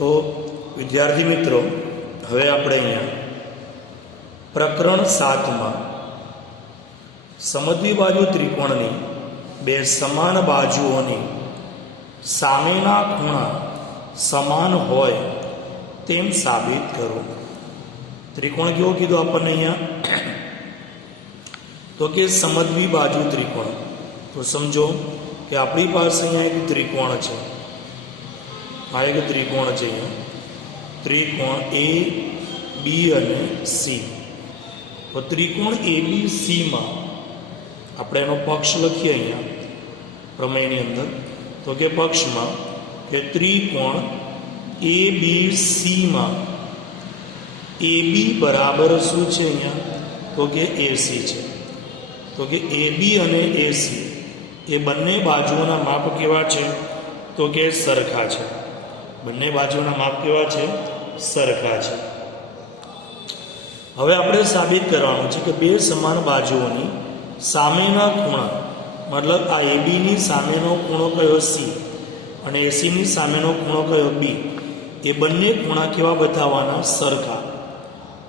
તો વિદ્યાર્થી મિત્રો, હવે આપણે અહીંયા પ્રકરણ 7માં સમદ્વિબાજુ ત્રિકોણની બે સમાન બાજુઓની સામેના ખૂણા સમાન હોય તેમ સાબિત કરો. ત્રિકોણ કેવો કીધો આપણને અહીંયા? તો કે સમદ્વિબાજુ ત્રિકોણ. તો સમજો કે આપણી પાસે અહીંયા એક ત્રિકોણ છે. આ એક ત્રિકોણ છે. અહીંયા ત્રિકોણ એ બી અને સી. તો ત્રિકોણ એ બી સીમાં આપણે એનો પક્ષ લખીએ અહીંયા પ્રમેયની અંદર. તો કે પક્ષમાં કે ત્રિકોણ એ બી સીમાં એ બી બરાબર શું છે અહીંયા? તો કે એસી છે. તો કે એ બી અને એસી એ બંને બાજુઓના માપ કેવા છે? તો કે સરખા છે. બંને બાજુના માપ કેવા છે? સરખા છે. હવે આપણે સાબિત કરવાનું છે કે બે સમાન બાજુઓની સામેના ખૂણા, મતલબ આ એબીની સામેનો ખૂણો કયો? સી, અને એસીની સામેનો ખૂણો કયો? બી. એ બંને ખૂણા કેવા બતાવવાના? સરખા.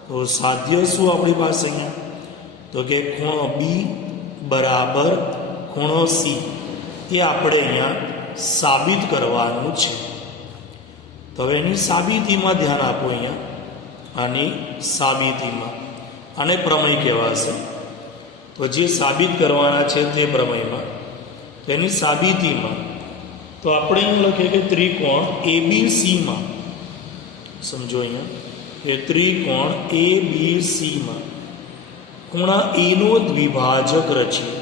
તો સાધ્ય શું આપણી પાસે અહીંયા? તો કે ખૂણો બી બરાબર ખૂણો સી. એ આપણે અહીંયા સાબિત કરવાનું છે. તો હવે એની સાબિતીમાં ધ્યાન આપો. અહીંયા આની સાબિતીમાં, આને પ્રમેય કહેવાશે. તો જે સાબિત કરવાના છે તે પ્રમેયમાં, તો એની સાબિતીમાં તો આપણે અહીંયા લખીએ કે ત્રિકોણ એ બી સીમાં, સમજો અહીંયા કે ત્રિકોણ એ બી સીમાં ખૂણા એનો દ્વિભાજક રચીએ.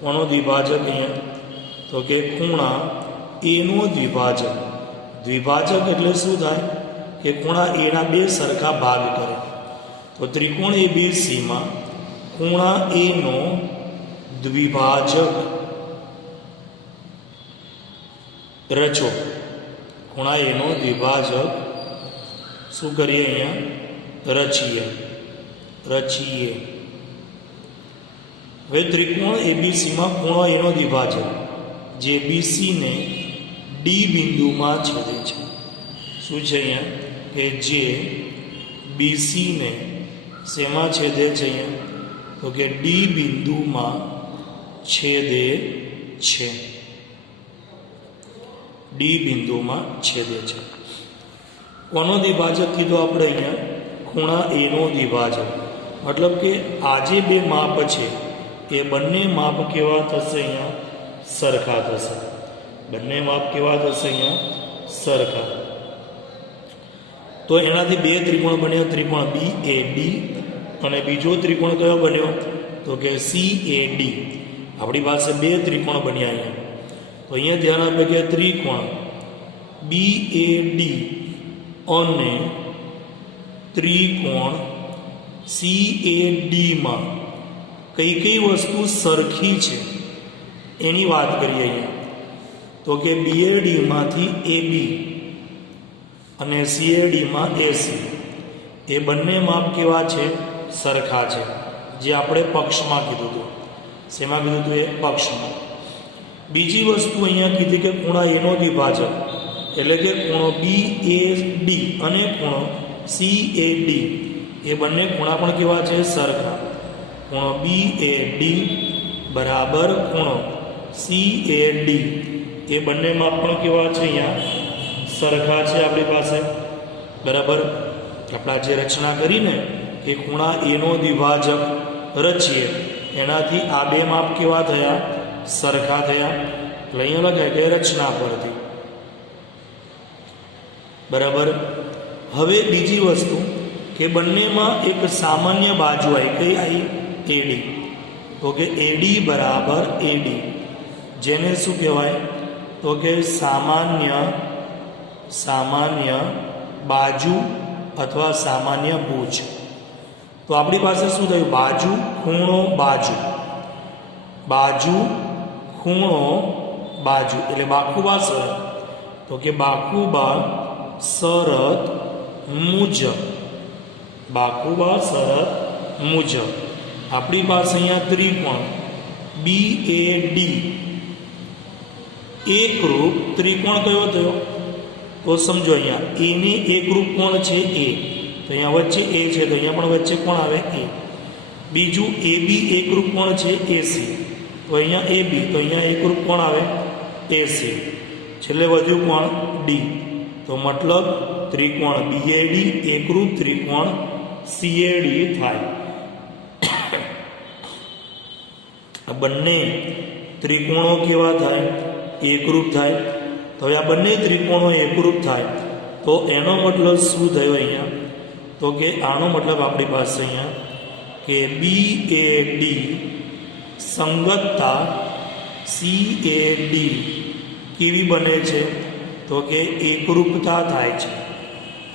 કોનો દ્વિભાજક અહીંયા? તો કે ખૂણા એનો દ્વિભાજક. દ્વિભાજક એટલે શું થાય? કે ખૂણા એના બે સરખા ભાગ કરે. તો ત્રિકોણ એ બી સીમાં ખૂણા એનો દ્વિભાજક રચો. ખૂણા એનો દ્વિભાજક શું કરીએ? અહીંયા રચીએ. હવે ત્રિકોણ એબીસીમાં ખૂણો એનો દ્વિભાજક જે બીસીને ડી બિંદુમાં છેદે છે. શું છે અહીંયા? કે જે બીસીને શેમાં છેદે છે? અહીંયા તો કે ડી બિંદુમાં છેદે છે. ડી બિંદુમાં છેદે છે. કોનો દ્વિભાજક કીધો આપણે અહીંયા? ખૂણા એનો દ્વિભાજક. મતલબ કે આ જે બે માપ છે એ બંને માપ કેવા થશે? અહીંયા સરખા થશે. બંને માપ કેવા થશે? અહીંયા સરખા. તો એનાથી બે ત્રિકોણ બન્યા. ત્રિકોણ બી એ ડી અને બીજો ત્રિકોણ કયો બન્યો? તો કે સી એ ડી. આપણી પાસે બે ત્રિકોણ બન્યા અહીંયા. તો અહીંયા ધ્યાન આપે કે ત્રિકોણ બી એ ડી અને ત્રિકોણ સી એ ડીમાં કઈ કઈ વસ્તુ સરખી છે એની વાત કરીએ અહીંયા. તો કે બીએડીમાંથી એ બી અને સીએડીમાં એસી એ બંને માપ કેવા છે? સરખા છે. જે આપણે પક્ષમાં કીધું હતું. શેમાં કીધું હતું? એ પક્ષમાં. બીજી વસ્તુ અહીંયા કીધી કે ખૂણા એનો દ્વિભાજક એટલે કે ખૂણો બી એ ડી અને ખૂણો સી એ ડી એ બંને ખૂણા પણ કેવા છે? સરખા. ખૂણો બી એ ડી બરાબર ખૂણો સી એ ડી એ બંને માપ પણ કેવા છે? અહીંયા સરખા છે આપણી પાસે. બરાબર. આપણા જે રચના કરીને કે ખૂણા એનો દ્વિભાજક રચીએ એનાથી આ બે માપ કેવા થયા? સરખા થયા. એટલે અહીંયા લખાય કે રચના પરથી. બરાબર. હવે બીજી વસ્તુ કે બંનેમાં એક સામાન્ય બાજુ આવી. કઈ આવી? એડી. તો કે એડી બરાબર એડી, જેને શું કહેવાય? તો કે સામાન્ય બાજુ અથવા સામાન્ય ભુજ. તો આપણી પાસે શું થયું? બાજુ ખૂણો બાજુ, બાજુ ખૂણો બાજુ એટલે બાકુબા શરત. તો કે બાકુબા શરત મુજબ, બાકુબા શરત મુજબ આપણી પાસે અહીંયા ત્રિકોણ બી એ ડી એકરૂપ ત્રિકોણ કયો થયો? તો સમજો અહીંયા એની એકરૂપ કોણ છે એ, તો અહીંયા વચ્ચે એ છે તો અહીંયા પણ વચ્ચે કોણ આવે એ. બીજું એ બી એકરૂપ કોણ છે એસી, તો અહીંયા એ બી, તો અહીંયા એકરૂપ કોણ આવે એસી. છેલ્લે વધ્યું કોણ ડી, તો મતલબ ત્રિકોણ બીએડી એકરૂપ ત્રિકોણ સીએડી થાય. આ બંને ત્રિકોણો કેવા થાય એકરૂપ થાય. તો હવે આ બંને ત્રિકોણો એકરૂપ થાય તો એનો મતલબ શું થયો અહીંયા, તો કે આનો મતલબ આપણી પાસે અહીંયા કે બી એ ડી સંગતતા સી એ ડી કેવી બને છે, તો કે એકરૂપતા થાય છે.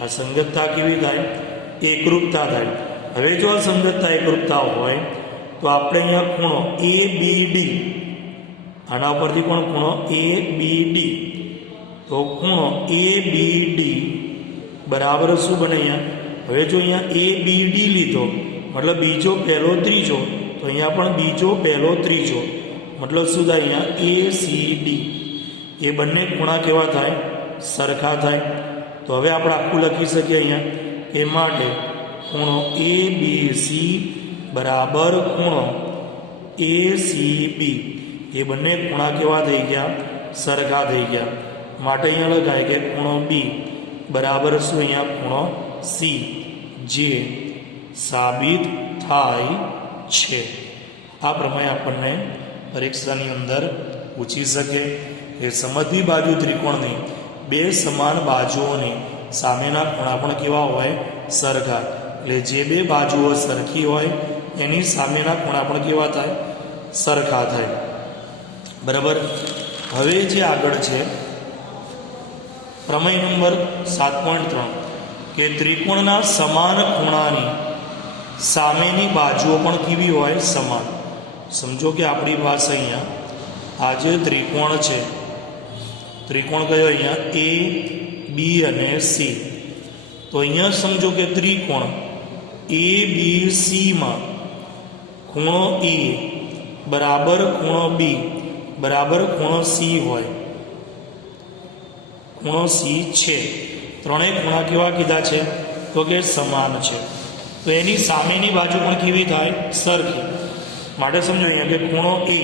આ સંગતતા કેવી થાય એકરૂપતા થાય. હવે જો આ સંગતતા એકરૂપતા હોય તો આપણે અહીંયા ખૂણો એ બી ડી, આના ઉપરથી પણ ખૂણો એ બી ડી, તો ખૂણો એ બી ડી બરાબર શું બને અહીંયા. હવે જો અહીંયા એ બી ડી લીધો મતલબ બીજો પહેલો ત્રીજો, તો અહીંયા પણ બીજો પહેલો ત્રીજો મતલબ શું થાય અહીંયા એ સી ડી. એ બંને ખૂણા કેવા થાય સરખા થાય. તો હવે આપણે આખું લખી શકીએ અહીંયા એ માટે ખૂણો એ બી સી બરાબર ખૂણો એ સી બી, એ બંને ખૂણા કેવા થઈ ગયા સરખા થઈ ગયા. માટે અહીંયા લખાય કે ખૂણો બી બરાબર શું અહીંયા ખૂણો સી, જે સાબિત થાય છે. આ પ્રમાણે આપણને પરીક્ષાની અંદર પૂછી શકે કે સમદ્વિ બાજુ ત્રિકોણની બે સમાન બાજુઓની સામેના ખૂણા પણ કેવા હોય સરખા. એટલે જે બે બાજુઓ સરખી હોય એની સામેના ખૂણા પણ કેવા થાય સરખા થાય. બરાબર. હવે જે આગળ છે પ્રમેય નંબર 7.3 કે ત્રિકોણના સમાન ખૂણાની સામેની બાજુઓ પણ કેવી હોય સમાન. સમજો કે આપણી પાસે અહીંયા આ જે ત્રિકોણ છે, ત્રિકોણ કયો અહીંયા એ બી અને સી. તો અહીંયા સમજો કે ત્રિકોણ એ બી સીમાં ખૂણો એ બરાબર ખૂણો બી બરાબર ખૂણો સી હોય. ખૂણો સી છે, ત્રણેય ખૂણા કેવા કીધા છે તો કે સમાન છે. તો એની સામેની બાજુ પણ કેવી થાય સરખી. માટે સમજો અહીંયા કે ખૂણો એ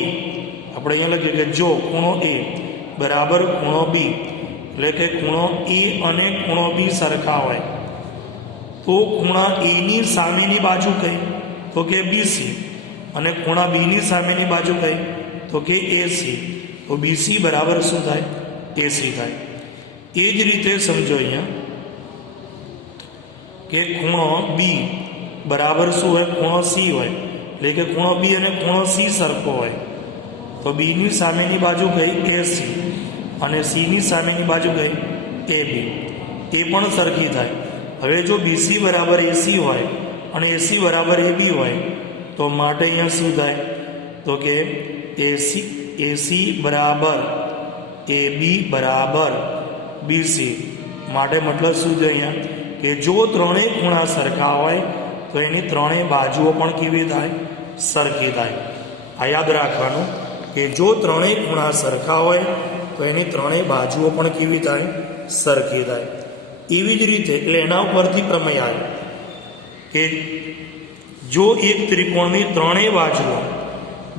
આપણે અહીંયા લખીએ કે જો ખૂણો એ બરાબર ખૂણો બી, એટલે કે ખૂણો એ અને ખૂણો બી સરખા હોય તો ખૂણા એની સામેની બાજુ કઈ તો કે બીસી, અને ખૂણા બીની સામેની બાજુ કઈ તો કે એસી. તો બીસી બરાબર શું થાય એસી થાય. એ જ રીતે સમજો અહીંયા કે ખૂણો બી બરાબર શું હોય ખૂણો સી હોય, એટલે કે ખૂણો બી અને ખૂણો સી સરખો હોય તો બીની સામેની બાજુ કઈ એસી અને સીની સામેની બાજુ કઈ એ બી, એ પણ સરખી થાય. હવે જો બીસી બરાબર એસી હોય અને એસી બરાબર એ બી હોય તો માટે અહીંયા શું થાય તો કે એસી બરાબર એ બી બરાબર બીસી. માટે મતલબ શું છે અહીંયા કે જો ત્રણેય ખૂણા સરખા હોય તો એની ત્રણેય બાજુઓ પણ કેવી થાય સરખી થાય. આ યાદ રાખવાનું કે જો ત્રણેય ખૂણા સરખા હોય તો એની ત્રણેય બાજુઓ પણ કેવી થાય સરખી થાય. એવી જ રીતે એટલે એના ઉપરથી પ્રમેય આવ્યો કે જો એક ત્રિકોણની ત્રણેય બાજુઓ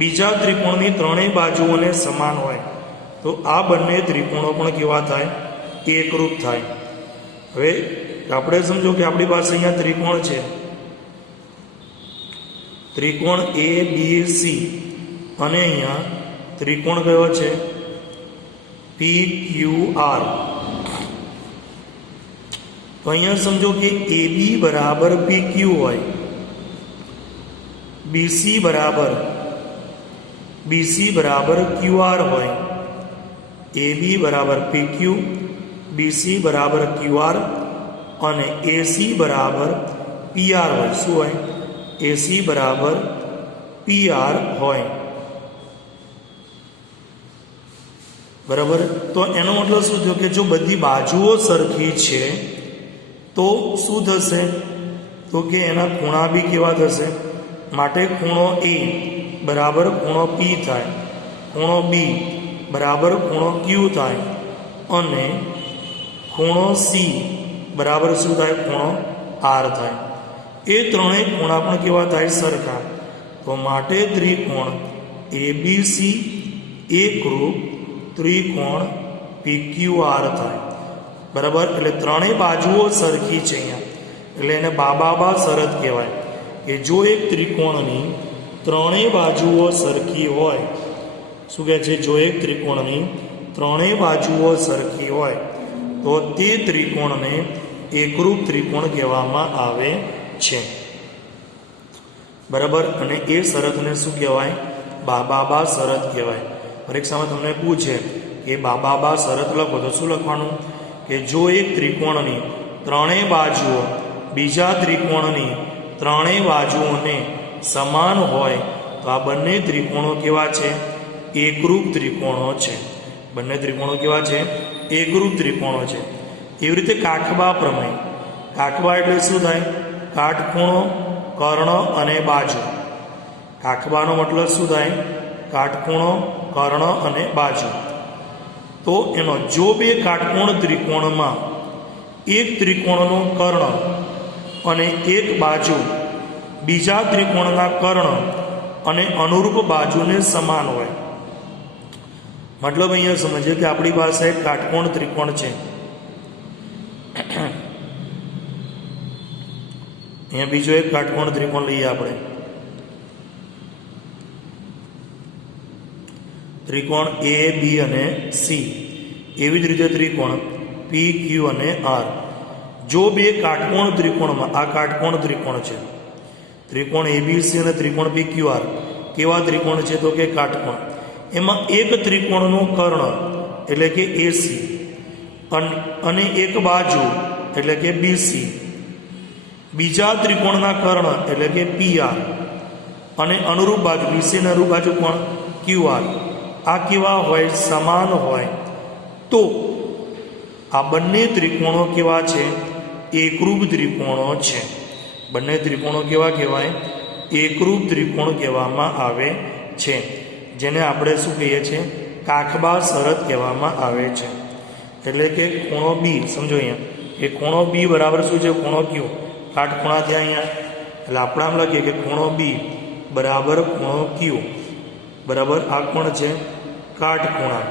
બીજા ત્રિકોણની ત્રણેય બાજુઓને સમાન હોય તો આ બંને ત્રિકોણો પણ કેવા થાય એકરૂપ થાય. હવે આપણે સમજો કે આપણી પાસે અહીંયા ત્રિકોણ છે, ત્રિકોણ એ બી સી, અને અહીંયા ત્રિકોણ કયો છે પી ક્યુ આર. તો અહીંયા સમજો કે એ બી બરાબર પી ક્યુ હોય, બીસી બરાબર ક્યુ આર હોય, એ બી બરાબર પી ક્યુ, બીસી બરાબર ક્યુ આર અને એસી બરાબર પી આર હોય. શું હોય એસી બરાબર પી આર હોય. બરાબર. તો એનો મતલબ શું થયો કે જો બધી બાજુઓ સરખી છે તો શું થશે તો કે એના ખૂણા બી કેવા થશે. માટે ખૂણો એ બરાબર ખૂણો પી થાય, ખૂણો બી બરાબર ખૂણો ક્યુ થાય અને ખૂણો સી બરાબર શું થાય? ખૂણો આર થાય. એ ત્રણેય ખૂણા પણ કેવા થાય? સરખા. તો માટે ત્રિકોણ એબીસી એકરૂપ ત્રિકોણ PQR થાય. બરાબર. એટલે ત્રણેય બાજુઓ સરખી છે અહીંયા, એટલે એને બાબા શરત કહેવાય કે જો એક ત્રિકોણની ત્રણેય બાજુઓ સરખી હોય, શું કહે છે? જો એક ત્રિકોણની ત્રણેય બાજુઓ સરખી હોય તો તે ત્રિકોણને એકરૂપ ત્રિકોણ કહેવામાં આવે છે. બરાબર. અને એ શરતને શું કહેવાય? બાબા શરત કહેવાય. પરીક્ષામાં તમને પૂછે કે બાબા શરત લખો તો શું લખવાનું? કે જો એક ત્રિકોણની ત્રણેય બાજુઓ બીજા ત્રિકોણની ત્રણેય બાજુઓને સમાન હોય તો આ બંને ત્રિકોણો કેવા છે? એકરૂપ ત્રિકોણો છે. બંને ત્રિકોણો કેવા છે? એકરૂપ ત્રિકોણો છે. એવી રીતે કાકબા પ્રમેય. કાકબા એટલે શું થાય? કાટખૂણો, કર્ણ અને બાજુ. કાકબાનો મતલબ શું થાય? કાટખૂણો, કર્ણ અને બાજુ. તો એનો જો બે કાટકોણ ત્રિકોણમાં એક ત્રિકોણનો કર્ણ અને એક બાજુ બીજા ત્રિકોણના કર્ણ અને અનુરૂપ બાજુને સમાન હોય, મતલબ અહીંયા સમજીએ કે આપણી પાસે એક કાટકોણ ત્રિકોણ છે. અહીંયા બીજો એક કાટકોણ ત્રિકોણ લઈએ આપણે. ત્રિકોણ એ બી અને સી. એવી જ રીતે ત્રિકોણ પી ક્યુ અને આર. જો બે કાટકોણ ત્રિકોણમાં, આ કાટકોણ ત્રિકોણ છે, ત્રિકોણ એબીસી અને ત્રિકોણ પી ક્યુ આર કેવા ત્રિકોણ છે? તો કે કાટકોણ. એમાં એક ત્રિકોણનું કર્ણ એટલે કે એસી અને એક બાજુ એટલે કે બીસી, બીજા ત્રિકોણના કર્ણ એટલે કે પીઆર અને અનુરૂપ બાજુ બીસી અને અનુરૂપ બાજુ કોણ? ક્યુઆર. આ કેવા હોય? સમાન હોય. તો આ બંને ત્રિકોણો કેવા છે? એકરૂપ ત્રિકોણો છે. બંને ત્રિકોણો કેવા કહેવાય? એકરૂપ ત્રિકોણ કહેવામાં આવે છે, જેને આપણે શું કહીએ છીએ? કાકબા શરત કહેવામાં આવે છે. એટલે કે ખૂણો બી, સમજો અહીંયા કે ખૂણો બી બરાબર શું છે? ખૂણો ક્યુ. કાટખૂણા ત્યાં અહીંયા, એટલે આપણે આમ લખીએ કે ખૂણો બી બરાબર ખૂણો ક્યુ. બરાબર. આ કોણ છે? કાટખૂણા.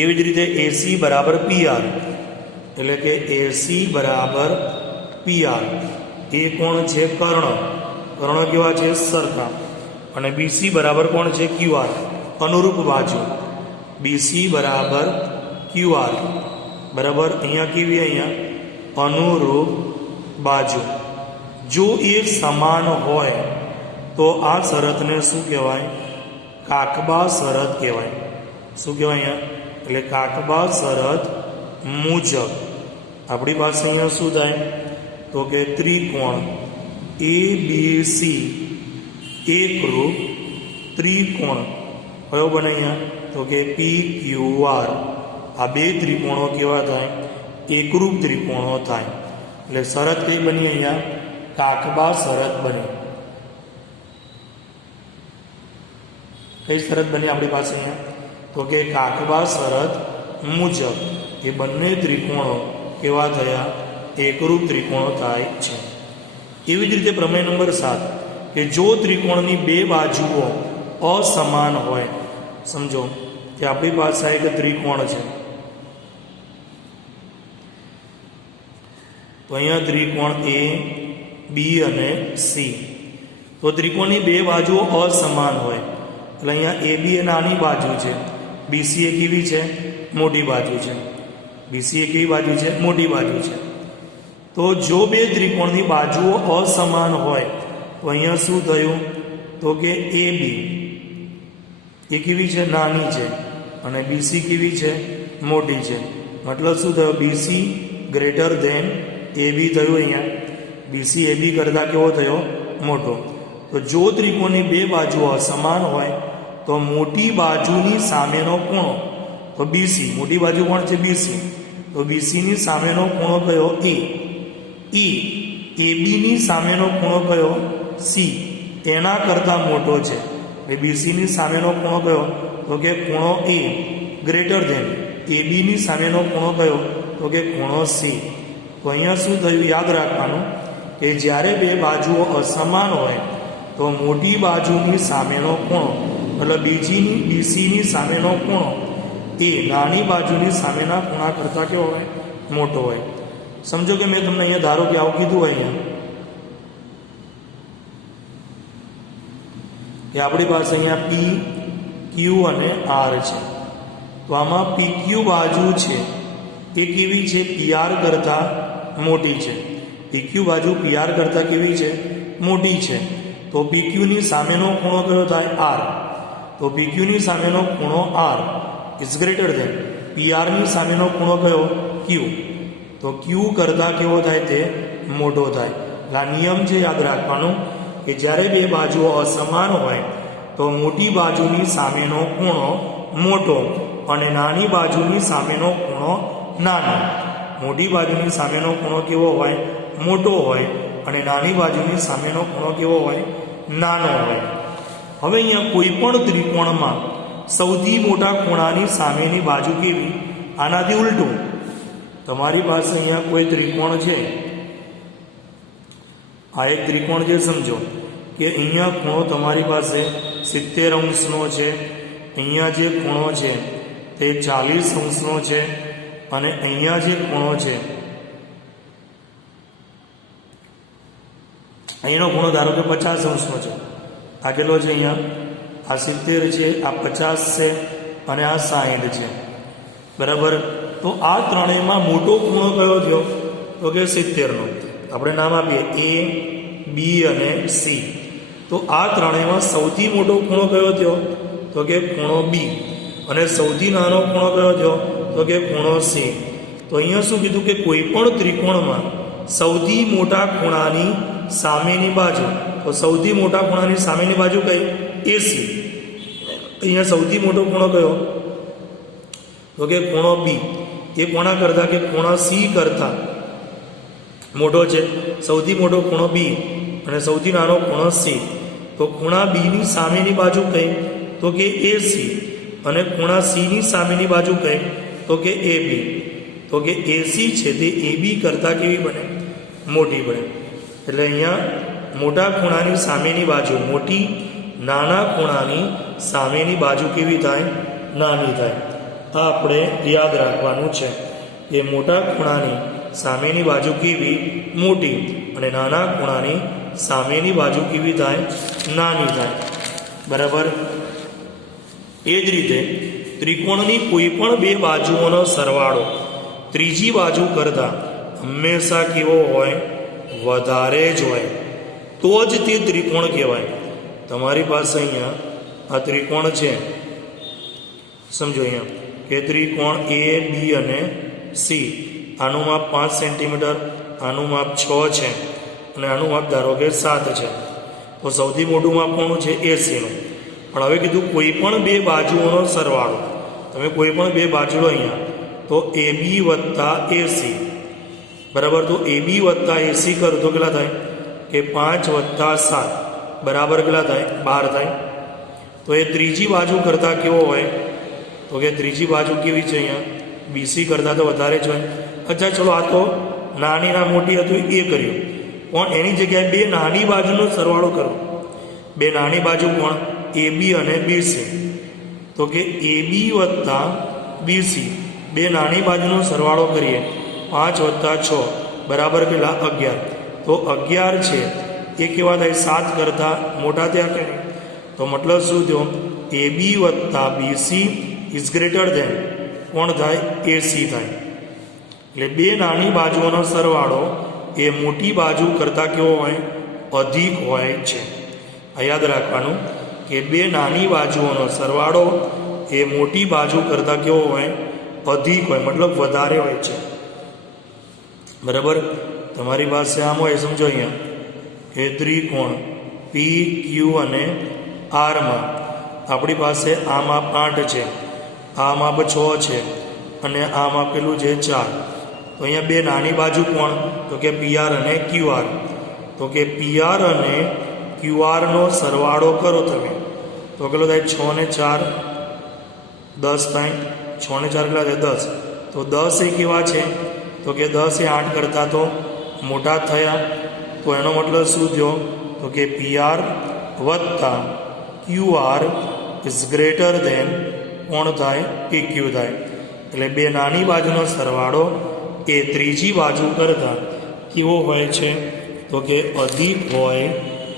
એવી જ રીતે એસી બરાબર પીઆર, એટલે કે એસી બરાબર પીઆર. એ કોણ છે? કર્ણ. કર્ણ કેવા છે? સરખા. અને બીસી બરાબર કોણ છે? ક્યુઆર, અનુરૂપ બાજુ. બીસી બરાબર ક્યુઆર. બરાબર. અહીંયા કેવી? અહીંયા અનુરૂપ બાજુ. જો એ સમાન હોય તો આ શરતને શું કહેવાય? કાકબા શરત કહેવાય. શું કહેવાય અહીંયા? એટલે કાકબા શરત મુજબ આપણી પાસે અહીંયા શું થાય? તો કે ત્રિકોણ એ બી સી એકરૂપ ત્રિકોણ કયો બને અહીંયા? તો કે પી ક્યુ આર. આ બે ત્રિકોણો કેવા થાય? એકરૂપ ત્રિકોણો થાય. એટલે શરત કઈ બની અહીંયા? કાકબા શરત બની. કઈ શરત બની આપણી પાસે અહીંયા? તો કે કાકબા શરત મુજબ એ બંને ત્રિકોણો કેવા થયા? એકરૂપ ત્રિકોણો થાય છે. એવી જ રીતે પ્રમેય નંબર 7 કે જો ત્રિકોણની બે બાજુઓ અસમાન હોય, સમજો કે આપણી પાસે એક ત્રિકોણ છે, તો અહીંયા ત્રિકોણ એ બી અને સી. તો ત્રિકોણની બે બાજુઓ અસમાન હોય, એટલે અહીંયા એ બી એ નાની બાજુ છે, બીસી એ કેવી છે? મોટી બાજુ છે. બીસી એ કેવી બાજુ છે? મોટી બાજુ છે. તો જો બે ત્રિકોણની બાજુઓ અસમાન હોય તો અહીંયા શું થયું? તો કે એ બી એ કેવી છે? નાની છે. અને બીસી કેવી છે? મોટી છે. મતલબ શું થયું? બીસી ગ્રેટર ધેન એ બી થયું. અહીંયા બીસી એ બી કરતાં કેવો થયો? મોટો. તો જો ત્રિકોણની બે બાજુઓ સમાન હોય તો મોટી બાજુની સામેનો ખૂણો, તો બીસી, મોટી બાજુ કોણ છે? બીસી. તો બીસીની સામેનો ખૂણો કયો? એ. એબીની સામેનો ખૂણો કયો? સી. એના કરતાં મોટો છે. બીસીની સામેનો ખૂણો કયો? તો કે ખૂણો એ ગ્રેટર ધેન એ બીની સામેનો ખૂણો કયો? તો કે ખૂણો સી. તો અહીંયા શું થયું? યાદ રાખવાનું કે જ્યારે બે બાજુઓ અસમાન હોય તો મોટી બાજુની સામેનો ખૂણો મતલબ બીસીની સામેનો ખૂણો એ નાની બાજુની સામેના ખૂણા કરતાં કેવો હોય? મોટો હોય. સમજો કે મેં તમને અહીંયા ધારો કે આવું કીધું હોય અહીંયા કે આપણી પાસે અહીંયા પી ક્યુ અને આર છે. તો આમાં પી ક્યુ બાજુ છે એ કેવી છે? પીઆર કરતાં મોટી છે. પી ક્યુ બાજુ પીઆર કરતાં કેવી છે? મોટી છે. તો પી ક્યુની સામેનો ખૂણો કયો થાય? આર. તો પી ક્યુની સામેનો ખૂણો આર ઇઝ ગ્રેટર ધેન પીઆરની સામેનો ખૂણો કયો? ક્યુ. તો ક્યુ કરતાં કેવો થાય? તે મોટો થાય. એટલે આ નિયમ છે યાદ રાખવાનો કે જ્યારે બે બાજુઓ અસમાન હોય તો મોટી બાજુની સામેનો ખૂણો મોટો અને નાની બાજુની સામેનો ખૂણો નાનો. મોટી બાજુની સામેનો ખૂણો કેવો હોય? મોટો હોય અને નાની બાજુની સામેનો ખૂણો કેવો હોય? નાનો હોય. હવે અહીંયા કોઈ પણ ત્રિકોણમાં સૌથી મોટા ખૂણાની સામેની બાજુ કેવી? આનાથી ઉલટું. તમારી પાસે અહીંયા કોઈ ત્રિકોણ છે, આ એક ત્રિકોણ છે. સમજો કે અહીંયા ખૂણો તમારી પાસે 70 અંશનો છે, અહીંયા જે ખૂણો છે તે 40 અંશનો છે અને અહીંયા જે ખૂણો છે અહીંનો ખૂણો ધારો કે 50 અંશનો છે. આ કેટલો છે? અહીંયા આ 70 છે, આ 50 છે અને આ 60 છે. બરાબર. તો આ ત્રણેયમાં મોટો ખૂણો કયો થયો? તો કે 70નો. આપણે નામ આપીએ એ, બી અને સી. તો આ ત્રણેયમાં સૌથી મોટો ખૂણો કયો થયો? તો કે ખૂણો બી. અને સૌથી નાનો ખૂણો કયો થયો? તો કે ખૂણો સી. તો અહીંયા શું કીધું કે કોઈ પણ ત્રિકોણમાં સૌથી મોટા ખૂણાની સામેની બાજુ, તો સૌથી મોટા ખૂણાની સામેની બાજુ કઈ? એસી. અહીંયા સૌથી મોટો ખૂણો કયો? તો કે ખૂણો બી. એ કોના કરતા? કે ખૂણા સી કરતા મોટો છે. સૌથી મોટો ખૂણો બી અને સૌથી નાનો ખૂણો સી. તો ખૂણા બીની સામેની બાજુ કઈ? તો કે એસી. અને ખૂણા સીની સામેની બાજુ કઈ? તો કે એ બી. તો કે એસી છે તે એ બી કરતાં કેવી બને? મોટી બને. એટલે અહીંયા મોટા ખૂણાની સામેની બાજુ મોટી, નાના ખૂણાની સામેની બાજુ કેવી થાય? નાની થાય. આ આપણે યાદ રાખવાનું છે કે મોટા ખૂણાની સામેની બાજુ કેવી? મોટી અને નાના ખૂણાની સામેની બાજુ કેવી થાય? નાની થાય. બરાબર. એ જ રીતે ત્રિકોણની કોઈ પણ બે બાજુઓનો સરવાળો ત્રીજી બાજુ કરતાં હંમેશા કેવો હોય? વધારે જ હોય. તો જ તે ત્રિકોણ કહેવાય. તમારી પાસે અહીંયા આ ત્રિકોણ છે. સમજો અહીંયા કે ત્રિકોણ એ, બી અને સી. આનું માપ 5 સેન્ટીમીટર, આનું માપ 6 છે અને આનું માપ ધારો કે 7 છે. તો સૌથી મોટું માપ કોનું છે? એસીનું. પણ હવે કીધું કોઈ પણ બે બાજુઓનો સરવાળો. તમે કોઈ પણ બે બાજુ લો અહીંયા તો એ બી વત્તા એસી. બરાબર. તો એ બી વત્તા એસી કરો તો કેટલા થાય? કે 5 વત્તા 7 બરાબર કેટલા થાય? 12 થાય. તો એ ત્રીજી બાજુ કરતાં કેવો હોય? તો કે ત્રીજી બાજુ કેવી છે? અહીંયા બીસી કરતાં તો વધારે જ હોય. અચ્છા ચલો, આ તો નાની ના મોટી હતું એ કર્યું, પણ એની જગ્યાએ બે નાની બાજુનો સરવાળો કરો. બે નાની બાજુ કોણ? એ બી અને બીસી. તો કે એ બી વત્તા બીસી બે નાની બાજુનો સરવાળો કરીએ. 5 વત્તા 6 બરાબર કેટલા? 11. તો 11 છે એ કેવા થાય? 7 કરતાં મોટા થયા કે નહીં? તો મતલબ શું થયો? એ બી વત્તા બીસી ઇઝ ગ્રેટર ધેન કોણ થાય? એસી થાય. એટલે બે નાની બાજુઓનો સરવાળો એ મોટી બાજુ કરતાં કેવો હોય? અધિક હોય છે. આ યાદ રાખવાનું કે બે નાની બાજુઓનો સરવાળો એ મોટી બાજુ કરતાં કેવો હોય? અધિક હોય, મતલબ વધારે હોય છે. બરાબર. તમારી પાસે આમ હોય. સમજો અહીંયા કે ત્રિકોણ પી, ક્યુ અને આરમાં આપણી પાસે આ માપ 8 છે, આ માપ 6 છે અને આ માપ કેટલું છે? 4. તો અહીંયા બે નાની બાજુ કોણ? તો કે પીઆર અને ક્યુઆર. તો કે પીઆર અને ક્યુઆરનો સરવાળો કરો તમે તો કેટલો થાય? 6 ને 4 10 થાય, 6 ને 4 કેટલા છે 10, તો 10 એ કેવા છે તો કે 10 એ 8 કરતાં તો મોટા થયા, તો એનો મતલબ શું થયો તો કે PR વત્તા QR ઇઝ ગ્રેટર દેન કોણ થાય PQ થાય, એટલે બે નાની બાજુનો સરવાળો એ ત્રીજી બાજુ કરતાં કેવો હોય છે તો કે અધિક હોય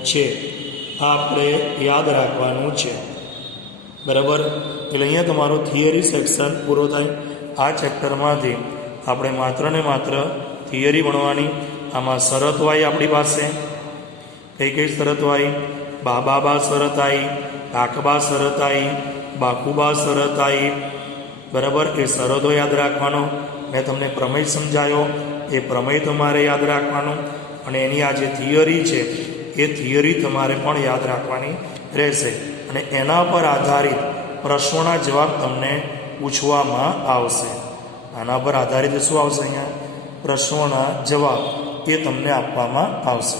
છે. આ આપણે યાદ રાખવાનું છે, બરાબર. એટલે અહીંયા તમારો થિયરી સેક્શન પૂરો થાય. આ ચેપ્ટરમાંથી આપણે માત્ર ને માત્ર થિયરી ભણવાની. આમાં શરતો આવી આપણી પાસે, કઈ કઈ શરતો આવી? બાબા શરત આવી, કાકબા શરત આવી, બાકુબા શરત આવી, બરાબર. એ શરતો યાદ રાખવાનો. મેં તમને પ્રમેય સમજાયો, એ પ્રમેય તમારે યાદ રાખવાનો, અને એની આ જે થિયરી છે એ થિયરી તમારે પણ યાદ રાખવાની રહેશે, અને એના પર આધારિત પ્રશ્નોના જવાબ તમને પૂછવામાં આવશે. આના પર આધારિત શું આવશે? અહીંયા પ્રશ્નોના જવાબ એ તમને આપવામાં આવશે.